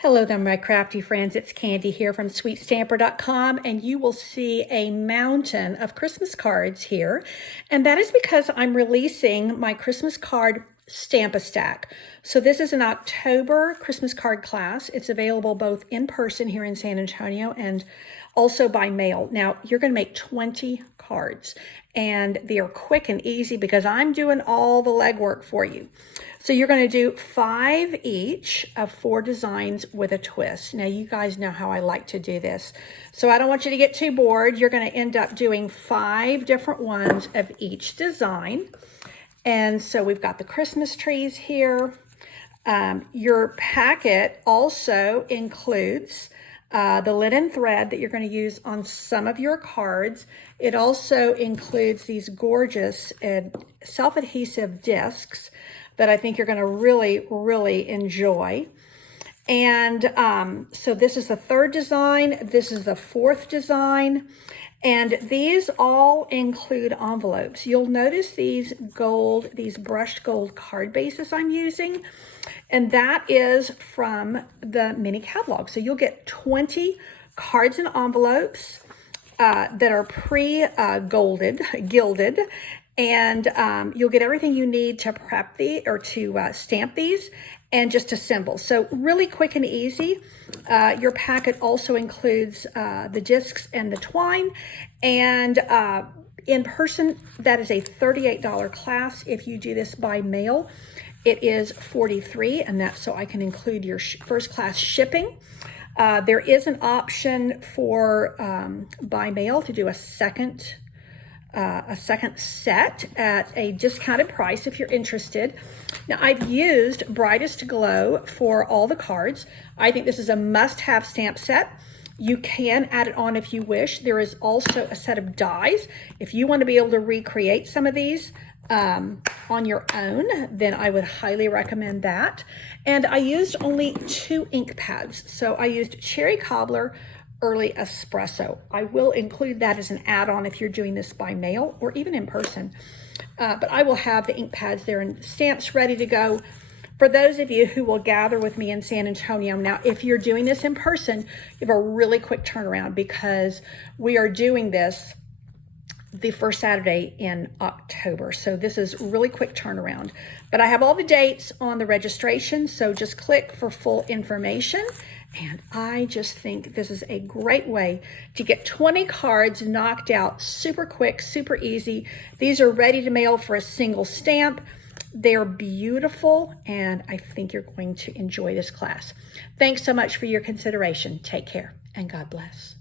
Hello there, my crafty friends. It's Candy here from sweetstamper.com, and you will see a mountain of Christmas cards here. And that is because I'm releasing my Christmas card Stamp-A-Stack. So this is an October Christmas card class. It's available both in person here in San Antonio and also by mail. Now, you're going to make 20 cards, and they are quick and easy because I'm doing all the legwork for you. So you're going to do 5 each of 4 designs with a twist. Now, you guys know how I like to do this. So I don't want you to get too bored. You're going to end up doing 5 different ones of each design. And so we've got the Christmas trees here. Your packet also includes the linen thread that you're going to use on some of your cards. It also includes these gorgeous self-adhesive discs that I think you're going to really enjoy. And so this is the 3rd design. This is the 4th design. And these all include envelopes. You'll notice these brushed gold card bases I'm using. And that is from the mini catalog. So you'll get 20 cards and envelopes that are gilded. And you'll get everything you need to prep or to stamp these and just assemble. So really quick and easy. Your packet also includes the discs and the twine. And in person, that is a $38 class. If you do this by mail, it is $43, and that's so I can include your first class shipping. There is an option for by mail to do a second set at a discounted price if you're interested. Now, I've used Brightest Glow for all the cards. I think this is a must-have stamp set. You can add it on if you wish. There is also a set of dies. If you want to be able to recreate some of these on your own, then I would highly recommend that. And I used only 2 ink pads. So I used Cherry Cobbler Early Espresso. I will include that as an add-on if you're doing this by mail or even in person. But I will have the ink pads there and stamps ready to go for those of you who will gather with me in San Antonio. Now, if you're doing this in person, you have a really quick turnaround because we are doing this the first Saturday in October. So this is really quick turnaround. But I have all the dates on the registration, so just click for full information. And I just think this is a great way to get 20 cards knocked out super quick, super easy. These are ready to mail for a single stamp. They're beautiful, and I think you're going to enjoy this class. Thanks so much for your consideration. Take care, and God bless.